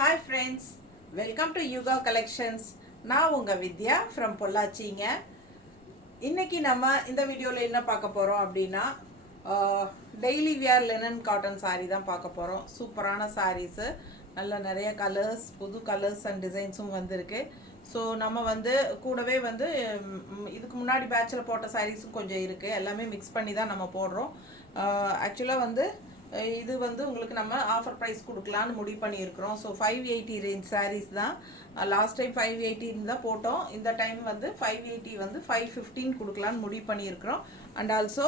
Hi friends, welcome to Yuga Collections. நான் உங்க வித்யா from பொள்ளாச்சிங்க. இன்னைக்கு நம்ம இந்த வீடியோல என்ன பார்க்க போறோம் அப்படின்னா daily wear linen cotton saree தான் பார்க்க போறோம். சூப்பரான sarees, நல்ல நிறைய கலர்ஸ், புது கலர்ஸ் அண்ட் டிசைன்ஸும் வந்திருக்கு. ஸோ நம்ம வந்து கூடவே வந்து இதுக்கு முன்னாடி பேட்சில் போட்ட சாரீஸும் கொஞ்சம் இருக்குது. எல்லாமே மிக்ஸ் பண்ணி தான் நம்ம போடுறோம். ஆக்சுவலாக வந்து இது வந்து உங்களுக்கு நம்ம ஆஃபர் ப்ரைஸ் கொடுக்கலான்னு முடிவு பண்ணியிருக்கிறோம். ஸோ 580 ரேஞ்ச் சாரீஸ் தான். லாஸ்ட் டைம் 580 தான் போட்டோம். இந்த டைம் வந்து 580 வந்து 515 கொடுக்கலான்னு முடிவு பண்ணியிருக்கிறோம். அண்ட் ஆல்சோ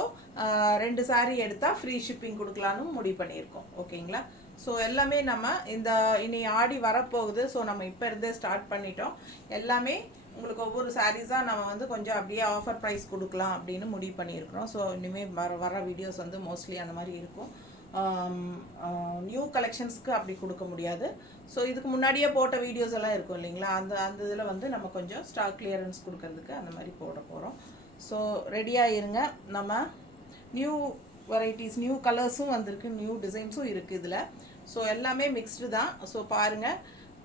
2 சாரீ எடுத்தால் ஃப்ரீ ஷிப்பிங் கொடுக்கலான்னு முடிவு பண்ணியிருக்கோம். ஓகேங்களா? ஸோ எல்லாமே நம்ம இந்த இனி ஆடி வரப்போகுது. ஸோ நம்ம இப்போ இருந்தே ஸ்டார்ட் பண்ணிட்டோம். எல்லாமே உங்களுக்கு ஒவ்வொரு சாரீஸாக நம்ம வந்து கொஞ்சம் அப்படியே ஆஃபர் ப்ரைஸ் கொடுக்கலாம் அப்படின்னு முடிவு பண்ணியிருக்கிறோம். ஸோ இனிமேல் வர வீடியோஸ் வந்து மோஸ்ட்லி அந்த மாதிரி இருக்கும். நியூ கலெக்ஷன்ஸ்க்கு அப்படி கொடுக்க முடியாது. ஸோ இதுக்கு முன்னாடியே போட்ட வீடியோஸ் எல்லாம் இருக்கும் இல்லைங்களா, அந்த இதில் வந்து நம்ம கொஞ்சம் ஸ்டாக் கிளியரன்ஸ் கொடுக்கறதுக்கு அந்த மாதிரி போட போகிறோம். ஸோ ரெடியாக இருங்க. நம்ம நியூ வெரைட்டிஸ், நியூ கலர்ஸும் வந்திருக்கு, நியூ டிசைன்ஸும் இருக்குது இதில். ஸோ எல்லாமே மிக்ஸ்டு தான். ஸோ பாருங்கள்,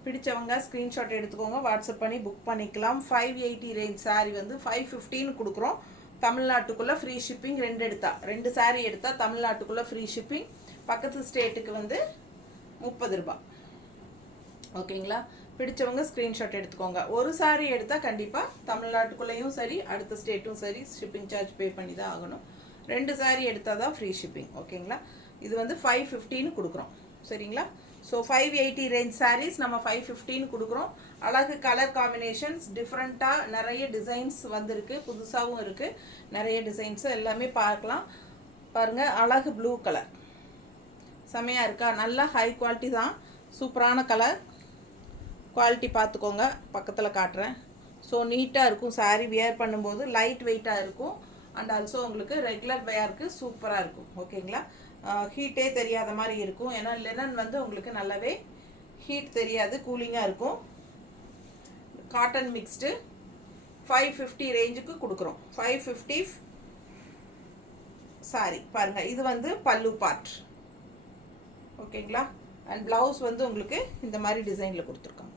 பிடிச்சவங்க ஸ்க்ரீன்ஷாட் எடுத்துக்கோங்க, வாட்ஸ்அப் பண்ணி புக் பண்ணிக்கலாம். 580 ரேஞ்ச் சாரீ வந்து 515 கொடுக்குறோம். தமிழ்நாட்டுக்குள்ளே ஃப்ரீ ஷிப்பிங். 2 சாரீ எடுத்தால் தமிழ்நாட்டுக்குள்ளே ஃப்ரீ ஷிப்பிங். பக்கத்து ஸ்டேட்டுக்கு வந்து 30 ரூபாய். ஓகேங்களா? பிடிச்சவங்க ஸ்க்ரீன்ஷாட் எடுத்துக்கோங்க. ஒரு சாரீ எடுத்தால் கண்டிப்பாக தமிழ்நாட்டுக்குள்ளேயும் சரி அடுத்த ஸ்டேட்டும் சரி ஷிப்பிங் சார்ஜ் பே பண்ணி தான் ஆகணும். 2 சாரீ எடுத்தால் தான் ஃப்ரீ ஷிப்பிங். ஓகேங்களா? இது வந்து 515 கொடுக்குறோம். சரிங்களா? ஸோ 580 ரேஞ்ச் சாரீஸ் நம்ம 515 கொடுக்குறோம். அழகு கலர் காம்பினேஷன்ஸ், டிஃப்ரெண்ட்டாக நிறைய டிசைன்ஸ் வந்திருக்கு, புதுசாகவும் இருக்குது நிறைய டிசைன்ஸு. எல்லாமே பார்க்கலாம். பாருங்கள், அழகு ப்ளூ கலர் செமையாக இருக்கா? நல்லா ஹை குவாலிட்டி தான், சூப்பரான கலர். குவாலிட்டி பார்த்துக்கோங்க, பக்கத்தில் காட்டுறேன். ஸோ நீட்டாக இருக்கும் சாரீ, வியர் பண்ணும்போது லைட் வெயிட்டாக இருக்கும். அண்ட் ஆல்சோ உங்களுக்கு ரெகுலர் வேருக்கு சூப்பராக இருக்கும். ஓகேங்களா? ஹீட்டே தெரியாத மாதிரி இருக்கும். ஏன்னா லினன் வந்து உங்களுக்கு நல்லாவே ஹீட் தெரியாது, கூலிங்காக இருக்கும். காட்டன் மிக்ஸ்டு 550 ரேஞ்சுக்கு கொடுக்குறோம். 550 சாரி. பாருங்கள், இது வந்து பல்லு பார்ட். ஓகேங்களா? அண்ட் ப்ளவுஸ் வந்து உங்களுக்கு இந்த மாதிரி டிசைனில் கொடுத்துருக்காங்க.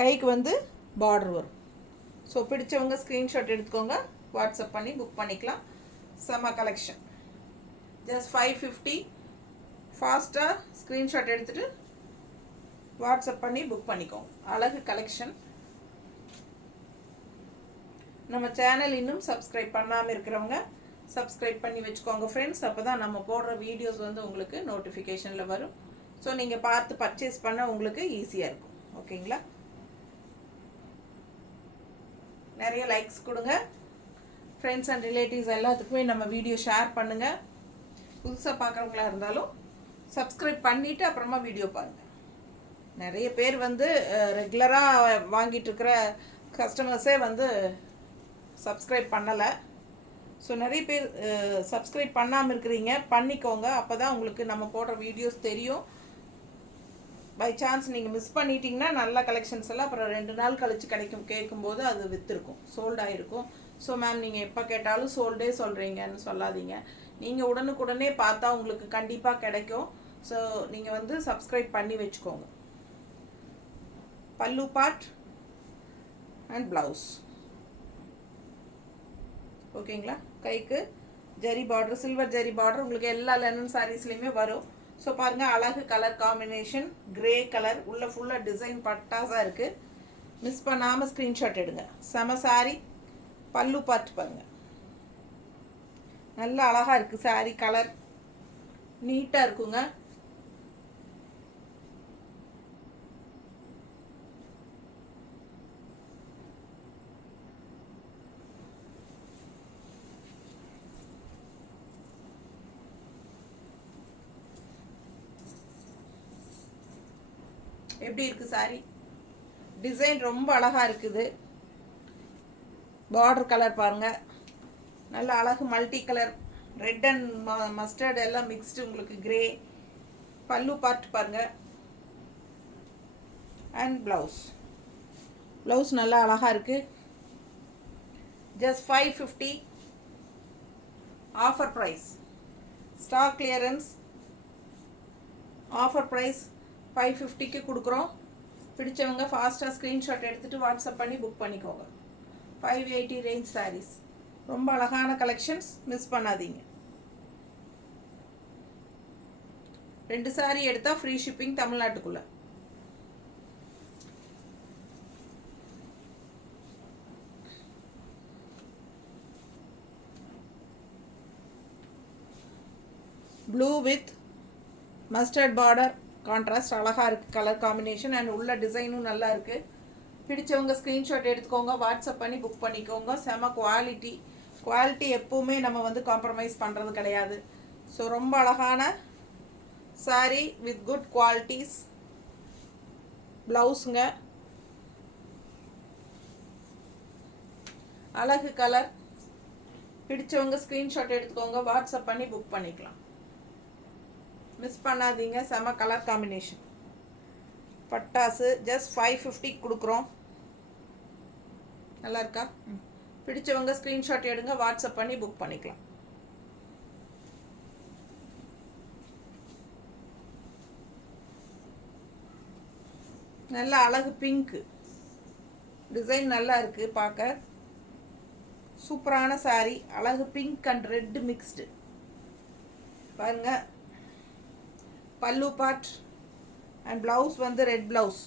கைக்கு வந்து பார்டர் வரும். ஸோ பிடிச்சவங்க ஸ்க்ரீன்ஷாட் எடுத்துக்கோங்க, வாட்ஸ்அப் பண்ணி புக் பண்ணிக்கலாம். செம்ம கலெக்ஷன். ஜஸ்ட் 550. ஃபாஸ்ட்டாக ஸ்க்ரீன்ஷாட் எடுத்துகிட்டு வாட்ஸ்அப் பண்ணி புக் பண்ணிக்கோங்க. அழகு கலெக்ஷன். நம்ம சேனல் இன்னும் சப்ஸ்கிரைப் பண்ணாமல் இருக்கிறவங்க சப்ஸ்கிரைப் பண்ணி வச்சுக்கோங்க ஃப்ரெண்ட்ஸ். அப்போ தான் நம்ம போடுற வீடியோஸ் வந்து உங்களுக்கு நோட்டிஃபிகேஷனில் வரும். ஸோ நீங்கள் பார்த்து பர்ச்சேஸ் பண்ண உங்களுக்கு ஈஸியாக இருக்கும். ஓகேங்களா? நிறைய லைக்ஸ் கொடுங்க. ஃப்ரெண்ட்ஸ் அண்ட் ரிலேட்டிவ்ஸ் எல்லாத்துக்குமே நம்ம வீடியோ ஷேர் பண்ணுங்கள். புதுசாக பார்க்குறவங்களா இருந்தாலும் சப்ஸ்கிரைப் பண்ணிவிட்டு அப்புறமா வீடியோ பாருங்கள். நிறைய பேர் வந்து ரெகுலராக வாங்கிட்டு இருக்கிற கஸ்டமர்ஸே வந்து சப்ஸ்கிரைப் பண்ணலை. ஸோ நிறைய பேர் சப்ஸ்கிரைப் பண்ணாமல் இருக்கிறீங்க, பண்ணிக்கோங்க. அப்போ தான் உங்களுக்கு நம்ம போடுற வீடியோஸ் தெரியும். பை சான்ஸ் நீங்கள் மிஸ் பண்ணிட்டீங்கன்னா நல்ல கலெக்ஷன்ஸ் எல்லாம் அப்புறம் 2 நாள் கழித்து கேட்கும்போது அது விற்றுருக்கும், சோல்டாக இருக்கும். ஸோ மேம் நீங்கள் எப்போ கேட்டாலும் சோல்டே சொல்கிறீங்கன்னு சொல்லாதீங்க. நீங்கள் உடனுக்குடனே பார்த்தா உங்களுக்கு கண்டிப்பாக கிடைக்கும். ஸோ நீங்கள் வந்து சப்ஸ்கிரைப் பண்ணி வச்சுக்கோங்க. பல்லு பார்ட் அண்ட் ப்ளவுஸ். ஓகேங்களா? கைக்கு zari border, silver zari border உங்களுக்கு எல்லா லெனன் சாரீஸ்லேயுமே வரும். ஸோ பாருங்கள், அழகு கலர் காம்பினேஷன், கிரே கலர், உள்ள ஃபுல்லாக டிசைன் பட்டாஸாக இருக்குது. மிஸ் பண்ணாமல் ஸ்க்ரீன்ஷாட் எடுங்க. செம சாரி. பல்லு பார்ட் பாருங்கள், நல்லா அழகாக இருக்குது சாரீ. கலர் நீட்டாக இருக்குங்க. எப்படி இருக்குது சாரீ? டிசைன் ரொம்ப அழகாக இருக்குது. பார்டர் கலர் பாருங்கள், நல்ல அழகு multi colour, red and mustard எல்லாம் மிக்ஸ்டு, உங்களுக்கு கிரே. பல்லு பார்ட் பாருங்கள். அண்ட் ப்ளவுஸ் நல்லா அழகாக இருக்குது. Just 550 offer price. Stock clearance offer price 550க்கு கொடுக்குறோம். பிடிச்சவங்க ஃபாஸ்ட்டாக ஸ்க்ரீன்ஷாட் எடுத்துகிட்டு வாட்ஸ்அப் பண்ணி புக் பண்ணிக்கோங்க. 580 ரேஞ்ச் சாரீஸ், ரொம்ப அழகான கலெக்ஷன்ஸ், மிஸ் பண்ணாதீங்க. 2 சாரீ எடுத்தால் ஃப்ரீ ஷிப்பிங் தமிழ்நாட்டுக்குள்ளே. Blue with mustard border contrast அழகாக இருக்குது கலர் காம்பினேஷன். அண்ட் உள்ள டிசைனும் நல்லா இருக்குது. பிடிச்சவங்க ஸ்க்ரீன்ஷாட் எடுத்துக்கோங்க, வாட்ஸ்அப் பண்ணி புக் பண்ணிக்கோங்க. செம குவாலிட்டி எப்போவுமே நம்ம வந்து காம்ப்ரமைஸ் பண்ணுறது கிடையாது. ஸோ ரொம்ப அழகான சாரீ வித் குட் குவாலிட்டிஸ். ப்ளவுஸுங்க அழகு கலர். பிடிச்சவங்க ஸ்க்ரீன்ஷாட் எடுத்துக்கோங்க, வாட்ஸ்அப் பண்ணி புக் பண்ணிக்கலாம். மிஸ் பண்ணாதீங்க. செம கலர் காம்பினேஷன். பட்டாசு ஜஸ்ட் 550 கொடுக்குறோம். நல்லா இருக்கா? பிடிச்சவங்க ஸ்க்ரீன்ஷாட் எடுங்க, வாட்ஸ்அப் பண்ணி புக் பண்ணிக்கலாம். நல்ல அழகு பிங்க் டிசைன் நல்லா இருக்குது பார்க்க. சூப்பரான சாரீ. அழகு பிங்க் அண்ட் ரெட் மிக்ஸ்டு பாருங்க. பல்லு பார்ட் அண்ட் ப்ளவுஸ் வந்து ரெட் ப்ளவுஸ்.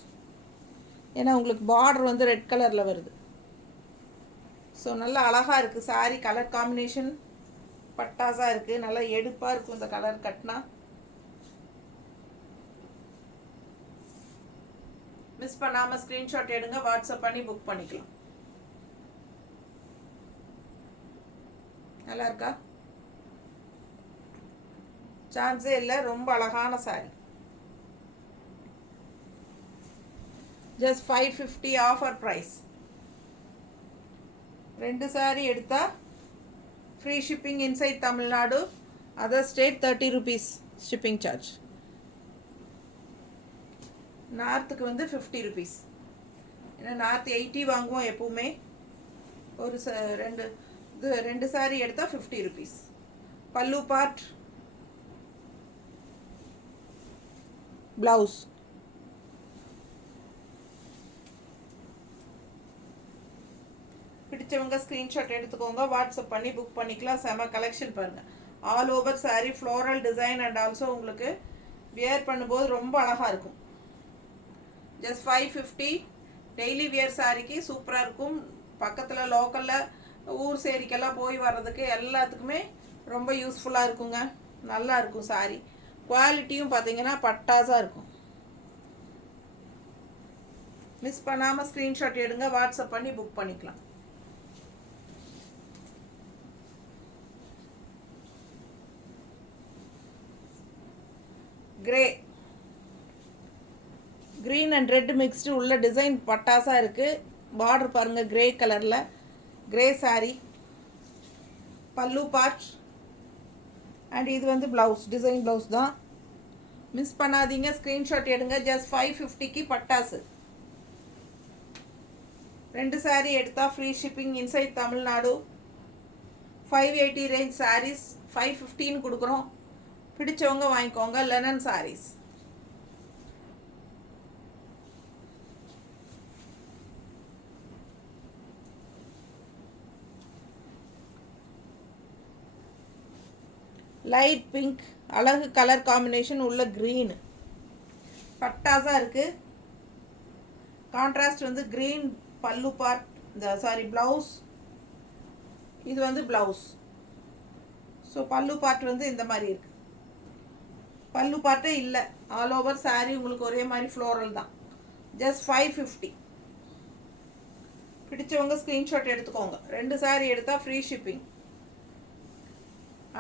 ஏன்னா உங்களுக்கு பார்டர் வந்து ரெட் கலரில் வருது. ஸோ நல்லா அழகாக இருக்குது சாரீ. கலர் காம்பினேஷன் பட்டாசாக இருக்குது. நல்லா எடுப்பாக இருக்கும் இந்த கலர் கட்டினா. மிஸ் பண்ணாமல் ஸ்க்ரீன்ஷாட் எடுங்க, வாட்ஸ்அப் பண்ணி புக் பண்ணிக்கலாம். நல்லா இருக்கா? சான்ஸே இல்லை. ரொம்ப அழகான sari. Just 550 offer price. 2 sari எடுத்தால் free shipping inside Tamil Nadu. Other state 30 rupees shipping charge. நார்த்துக்கு வந்து 50 rupees. ஏன்னா நார்த் 80 வாங்குவோம் எப்பவுமே. ஒரு ரெண்டு சாரீ எடுத்தால் 50 rupees. பல்லு பார்ட், ப்ளவுஸ். பிடிச்சவங்க ஸ்க்ரீன்ஷாட் எடுத்துக்கோங்க, வாட்ஸ்அப் பண்ணி புக் பண்ணிக்கலாம். செம கலெக்ஷன் பாருங்கள். All over sari floral design and also உங்களுக்கு வியர் பண்ணும்போது ரொம்ப அழகாக இருக்கும். ஜஸ்ட் 550. டெய்லி வியர் சாரிக்கு சூப்பராக இருக்கும். பக்கத்தில் லோக்கலில் ஊர் சேரிக்கெல்லாம் போய் வர்றதுக்கு எல்லாத்துக்குமே ரொம்ப யூஸ்ஃபுல்லாக இருக்குங்க. நல்லா இருக்கும் சாரீ. குவாலிட்டியும் பார்த்தீங்கன்னா பட்டாசாக இருக்கும். மிஸ் பண்ணாமல் ஸ்க்ரீன்ஷாட் எடுங்க, வாட்ஸ்அப் பண்ணி புக் பண்ணிக்கலாம். Grey, green and red mixed உள்ள டிசைன் பட்டாசாக இருக்குது. பார்டர் பாருங்கள் கிரே கலரில். கிரே சாரீ. பல்லு பார்ட் அண்ட் இது வந்து ப்ளவுஸ். டிசைன் ப்ளவுஸ் தான். மிஸ் பண்ணாதீங்க, ஸ்க்ரீன்ஷாட் எடுங்க. ஜஸ்ட் 550க்கு பட்டாசு. 2 சாரீ எடுத்தால் free shipping inside Tamil Nadu. 580 range saris 515 கொடுக்குறோம். பிடிச்சவங்க வாங்கிக்கோங்க. லெனன் சாரீஸ். லைட் பிங்க் அழகு கலர் காம்பினேஷன் உள்ள க்ரீன் பட்டாசாக இருக்குது. கான்ட்ராஸ்ட் வந்து க்ரீன் பல்லு பார்ட். ப்ளவுஸ். இது வந்து ப்ளவுஸ். ஸோ பல்லு பார்ட் வந்து இந்த மாதிரி இருக்குது. பல்லு பார்ட்டே இல்லை. ஆல் ஓவர் சாரீ உங்களுக்கு ஒரே மாதிரி ஃப்ளோரல் தான். ஜஸ்ட் 550. பிடிச்சவங்க ஸ்க்ரீன்ஷாட் எடுத்துக்கோங்க. 2 சாரீ எடுத்தால் ஃப்ரீ ஷிப்பிங்.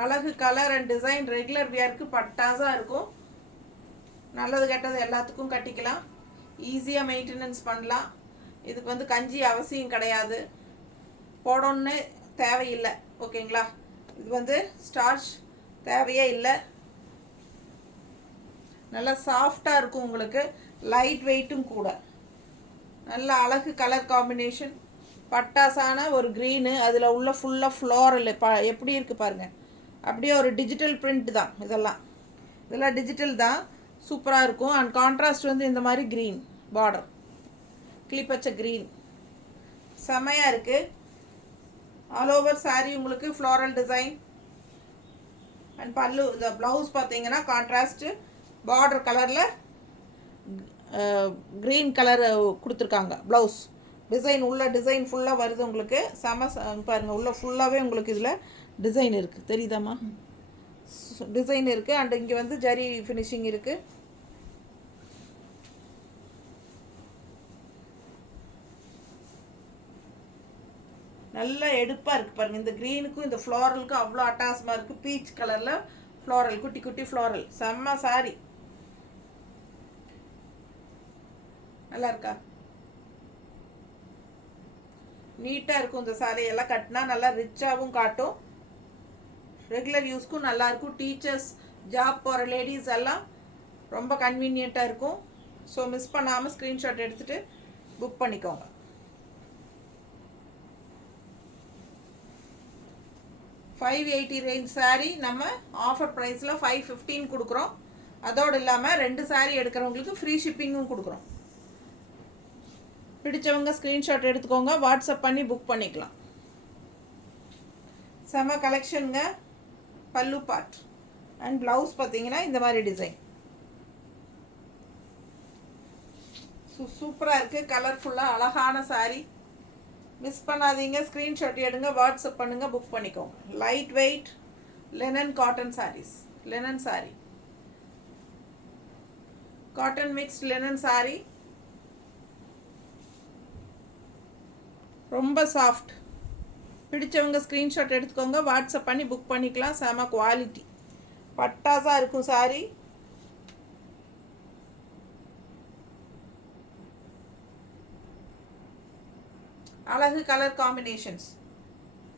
அழகு கலர் அண்ட் டிசைன் ரெகுலர் வியருக்கு பட்டாசாக இருக்கும். நல்லது கெட்டது எல்லாத்துக்கும் கட்டிக்கலாம். ஈஸியாக மெயின்டெனன்ஸ் பண்ணலாம். இதுக்கு வந்து கஞ்சி அவசியம் கிடையாது, போடணுன்னு தேவையில்லை. ஓகேங்களா? இது வந்து ஸ்டார்ச் தேவையே இல்லை. நல்லா சாஃப்டாக இருக்கும் உங்களுக்கு. லைட் வெயிட்டும் கூட. நல்ல அழகு கலர் காம்பினேஷன். பட்டாசான ஒரு க்ரீனு. அதில் உள்ள ஃபுல்லாக ஃப்ளோரல் எப்படி இருக்குது பாருங்கள். அப்படியே ஒரு டிஜிட்டல் பிரிண்ட் தான் இதெல்லாம் டிஜிட்டல் தான். சூப்பராக இருக்கும். அண்ட் கான்ட்ராஸ்ட் வந்து இந்த மாதிரி க்ரீன் பார்டர். கிளிப்பச்சை க்ரீன் செமையாக இருக்குது. ஆல் ஓவர் சாரீ உங்களுக்கு ஃப்ளாரல் டிசைன். அண்ட் பல்லு இந்த ப்ளவுஸ் பார்த்தீங்கன்னா கான்ட்ராஸ்ட்டு பார்டர் கலரில் க்ரீன் கலர் கொடுத்துருக்காங்க. ப்ளவுஸ் டிசைன் உள்ள டிசைன் ஃபுல்லாக வருது உங்களுக்கு. பாருங்கள் உள்ள ஃபுல்லாகவே உங்களுக்கு இதில் டிசைன் இருக்குது, தெரியுதாம்மா? டிசைன் இருக்குது. அண்ட் இங்கே வந்து ஜரி ஃபினிஷிங் இருக்குது. நல்லா எடுப்பாக இருக்குது பாருங்கள். இந்த க்ரீனுக்கும் இந்த ஃப்ளாரலுக்கும் அவ்வளோ அட்டாசமாக இருக்குது. பீச் கலரில் ஃப்ளாரல், குட்டி குட்டி ஃப்ளாரல், செம்ம சாரி. நல்லா இருக்கா? நீட்டாக இருக்கும் இந்த சாரீ. எல்லாம் கட்டினா நல்லா ரிச்சாகவும் காட்டும். ரெகுலர் யூஸ்க்கும் நல்லாயிருக்கும். டீச்சர்ஸ், ஜாப் போகிற லேடிஸ் எல்லாம் ரொம்ப கன்வீனியண்ட்டாக இருக்கும். ஸோ மிஸ் பண்ணாமல் ஸ்க்ரீன்ஷாட் எடுத்துகிட்டு புக் பண்ணிக்கோங்க. $580 ரேஞ்ச் சாரீ நம்ம ஆஃபர் ப்ரைஸில் $515 கொடுக்குறோம். அதோடு இல்லாமல் 2 சாரீ எடுக்கிறவங்களுக்கு ஃப்ரீ ஷிப்பிங்கும் கொடுக்குறோம். பிடிச்சவங்க ஸ்க்ரீன்ஷாட் எடுத்துக்கோங்க, வாட்ஸ்அப் பண்ணி புக் பண்ணிக்கலாம். செம கலெக்ஷனுங்க. பல்லு பார்ட் அண்ட் ப்ளவுஸ் பார்த்தீங்கன்னா இந்த மாதிரி டிசைன் சூப்பராக இருக்குது. கலர்ஃபுல்லாக அழகான சாரீ. மிஸ் பண்ணாதீங்க. ஸ்க்ரீன்ஷாட் எடுங்க, வாட்ஸ்அப் பண்ணுங்கள், புக் பண்ணிக்கோங்க. Light weight linen cotton saris. Linen sari, cotton mixed linen sari. ரொம்ப சாஃப்ட். பிடிச்சவங்க ஸ்க்ரீன்ஷாட் எடுத்துக்கோங்க, வாட்ஸ்அப் பண்ணி புக் பண்ணிக்கலாம். செம குவாலிட்டி, பட்டாசாக இருக்கும் சாரீ. அழகு கலர் காம்பினேஷன்ஸ்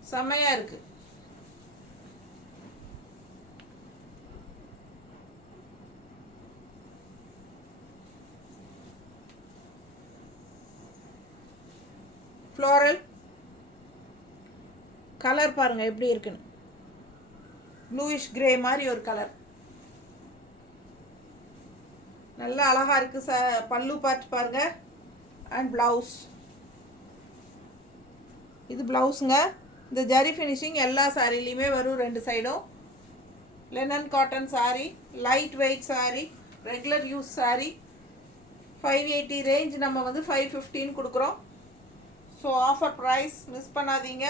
செம்மையாக இருக்குது. ஃப்ளோரல் கலர் பாருங்கள் எப்படி இருக்குன்னு. ப்ளூயிஷ் கிரே மாதிரி ஒரு கலர். நல்லா அழகாக இருக்குது. பல்லு பார்ட் பாருங்கள். அண்ட் ப்ளவுஸ், இது ப்ளவுஸுங்க. இந்த ஜரி ஃபினிஷிங் எல்லா சாரிலையுமே வரும், 2 சைடும். Linen cotton sari, light weight sari, regular use sari. 580 range நம்ம வந்து 515 கொடுக்குறோம். ஸோ ஆஃபர் ப்ரைஸ் மிஸ் பண்ணாதீங்க.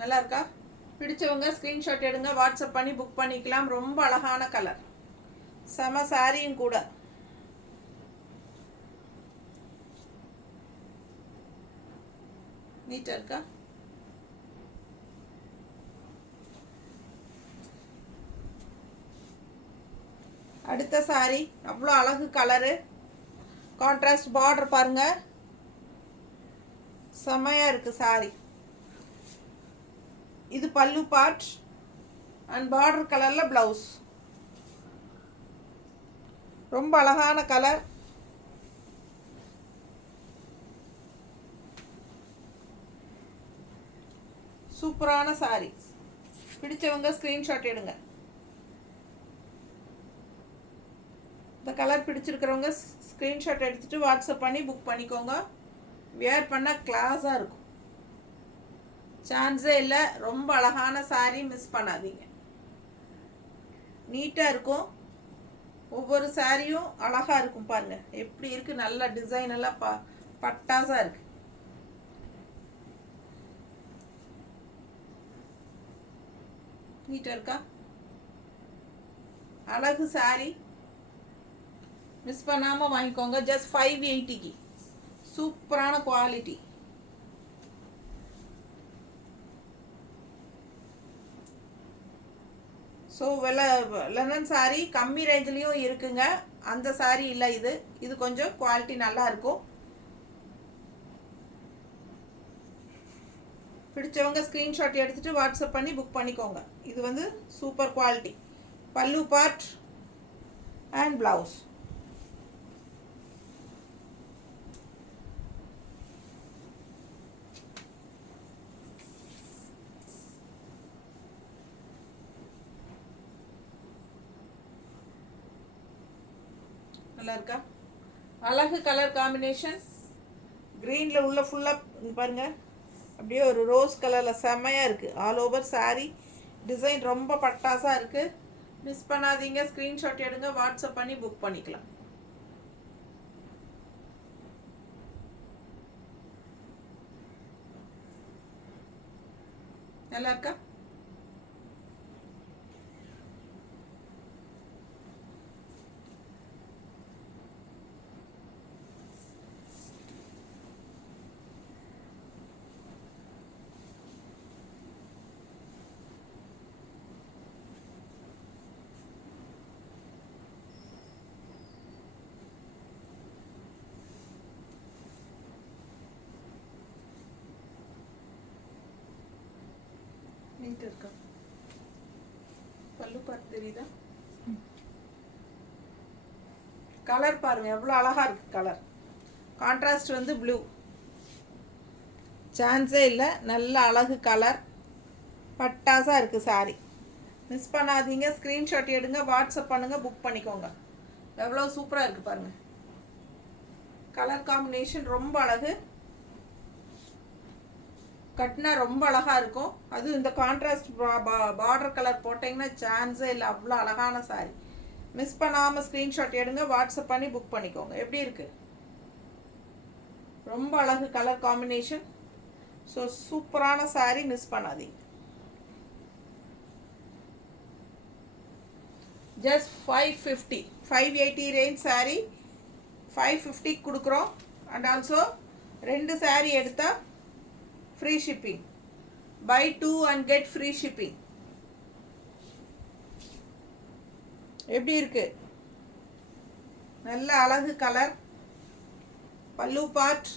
நல்லா இருக்கா? பிடிச்சவங்க ஸ்க்ரீன்ஷாட் எடுங்க, வாட்ஸ்அப் பண்ணி புக் பண்ணிக்கலாம். ரொம்ப அழகான கலர், செம சாரியும் கூட. நீட்டாக இருக்கா? அடுத்த சாரி அவ்வளோ அழகு கலரு. கான்ட்ராஸ்ட் பார்டர் பாருங்க, செமையாக இருக்குது சாரி. இது பல்லு பார்ட் அண்ட் பார்டர் கலரில் ப்ளவுஸ். ரொம்ப அழகான கலர். சூப்பரான சாரி. பிடிச்சவங்க ஸ்க்ரீன்ஷாட் எடுங்க. இந்த கலர் பிடிச்சிருக்கிறவங்க ஸ்க்ரீன்ஷாட் எடுத்துகிட்டு வாட்ஸ்அப் பண்ணி புக் பண்ணிக்கோங்க. வியர் பண்ணால் கிளாஸாக இருக்கும், சான்ஸே இல்லை. ரொம்ப அழகான சாரி, மிஸ் பண்ணாதீங்க. நீட்டாக இருக்கும். ஒவ்வொரு சாரியும் அழகாக இருக்கும் பாருங்கள் எப்படி இருக்குது. நல்ல டிசைன் எல்லாம் பட்டாசாக இருக்குது. நீட்டாக இருக்கா? அழகு சாரி, மிஸ் பண்ணாமல் வாங்கிக்கோங்க. ஜஸ்ட் 580க்கு சூப்பரான குவாலிட்டி. ஸோ லெனன் சாரீ கம்மி ரேஞ்சிலையும் இருக்குங்க. அந்த சாரீ இல்லை, இது கொஞ்சம் குவாலிட்டி நல்லா இருக்கும். பிடிச்சவங்க ஸ்க்ரீன்ஷாட் எடுத்துகிட்டு வாட்ஸ்அப் பண்ணி புக் பண்ணிக்கோங்க. இது வந்து சூப்பர் குவாலிட்டி. பல்லு பார்ட் அண்ட் ப்ளவுஸ். நல்லா இருக்கா? அழகு கலர் காம்பினேஷன். க்ரீனில் உள்ள ஃபுல்லாக பாருங்கள், அப்படியே ஒரு ரோஸ் கலரில் செம்மையாக இருக்குது. ஆல் ஓவர் சாரீ டிசைன் ரொம்ப பட்டாசாக இருக்குது. மிஸ் பண்ணாதீங்க. ஸ்க்ரீன்ஷாட் எடுங்க, வாட்ஸ்அப் பண்ணி புக் பண்ணிக்கலாம். நல்லா இருக்கா? நீட் இருக்கா? பல்லு பார்த்து தெரியுதா? கலர் பாருங்க எவ்வளோ அழகா இருக்கு. கலர் கான்ட்ராஸ்ட் வந்து ப்ளூ, சான்ஸே இல்லை. நல்ல அழகு கலர், பட்டாசாக இருக்குது சாரி. மிஸ் பண்ணாதீங்க. ஸ்க்ரீன்ஷாட் எடுங்க, வாட்ஸ்அப் பண்ணுங்கள், புக் பண்ணிக்கோங்க. எவ்வளோ சூப்பராக இருக்குது பாருங்கள். கலர் காம்பினேஷன் ரொம்ப அழகு. கட்டினா ரொம்ப அழகாக இருக்கும். அதுவும் இந்த கான்ட்ராஸ்ட் பார்டர் கலர் போட்டிங்கன்னா சான்ஸே இல்லை. அவ்வளோ அழகான சாரி. மிஸ் பண்ணாமல் ஸ்க்ரீன்ஷாட் எடுங்க, வாட்ஸ்அப் பண்ணி புக் பண்ணிக்கோங்க. எப்படி இருக்குது? ரொம்ப அழகு கலர் காம்பினேஷன். ஸோ சூப்பரான சாரி, மிஸ் பண்ணாதீங்க. ஜஸ்ட் 550, 580 ரேஞ்ச் சாரி 550 கொடுக்குறோம். அண்ட் ஆல்சோ 2 சாரி எடுத்தால் free shipping. Buy 2 and get free shipping. எப்படி இருக்கு? நல்ல அழகு கலர். பல்லு பார்ட்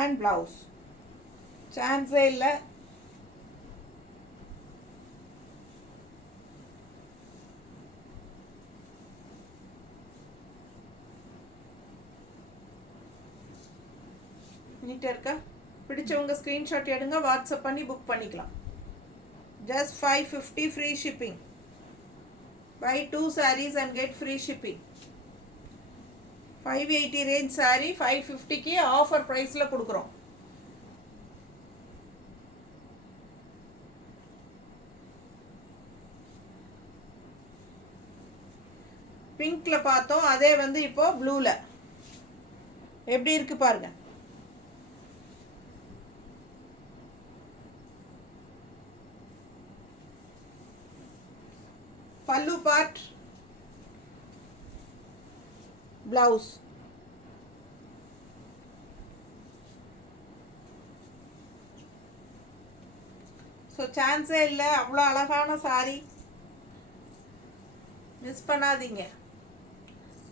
அண்ட் பிளவுஸ் சான்ஸே இல்லை. நீட்டாக இருக்கா? பிடிச்சவங்க ஸ்க்ரீன்ஷாட் எடுங்க, வாட்ஸ்அப் பண்ணி புக் பண்ணிக்கலாம். Just 550 free shipping. Buy 2 sarees and get free shipping. 580 range sari 550க்கு ஆஃபர் ப்ரைஸில் கொடுக்குறோம். பிங்க்ல பார்த்தோம், அதே வந்து இப்போ ப்ளூவில் எப்படி இருக்கு பாருங்க. பல்லு பார்ட், பிளவுஸ். ஸோ சான்ஸே இல்லை. அவ்வளோ அழகான சாரி, மிஸ் பண்ணாதீங்க.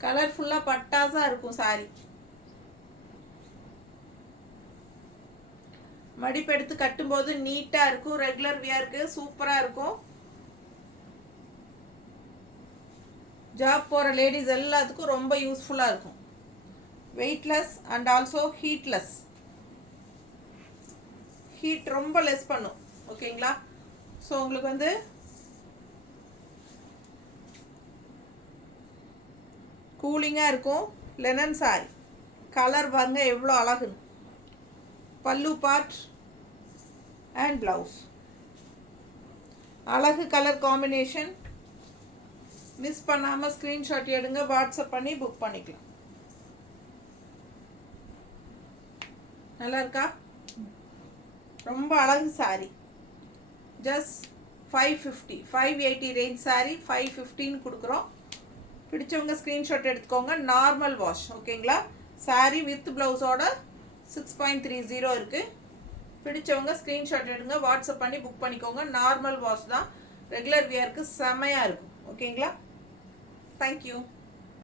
கலர்ஃபுல்லாக பட்டாசாக இருக்கும் சாரி. மடிப்பெடுத்து கட்டும்போது நீட்டாக இருக்கும். ரெகுலர் வியருக்கு சூப்பராக இருக்கும். ஜாப் போகிற லேடிஸ் எல்லாத்துக்கும் ரொம்ப யூஸ்ஃபுல்லாக இருக்கும். Weightless and also heatless. Heat ரொம்ப லெஸ் பண்ணும். ஓகேங்களா? ஸோ உங்களுக்கு வந்து கூலிங்காக இருக்கும். Linen sorry. கலர் பாருங்க எவ்வளோ அழகுன்னு. பல்லு பார்ட் அண்ட் பிளவுஸ். அழகு கலர் காம்பினேஷன். மிஸ் பண்ணாமல் ஸ்க்ரீன்ஷாட் எடுங்க, வாட்ஸ்அப் பண்ணி புக் பண்ணிக்கலாம். நல்லா இருக்கா? ரொம்ப அழகு சாரி. ஜஸ்ட் 550, 580 ரேஞ்ச் சாரி 515 கொடுக்குறோம். பிடிச்சவங்க ஸ்க்ரீன்ஷாட் எடுத்துக்கோங்க. Normal wash. ஓகேங்களா? சாரி வித் ப்ளவுஸோட 6.30 இருக்குது. பிடிச்சவங்க ஸ்க்ரீன்ஷாட் எடுங்க, வாட்ஸ்அப் பண்ணி புக் பண்ணிக்கோங்க. நார்மல் வாஷ் தான். ரெகுலர் வியருக்கு செம்மையாக இருக்கும். ஓகேங்களா? Thank you.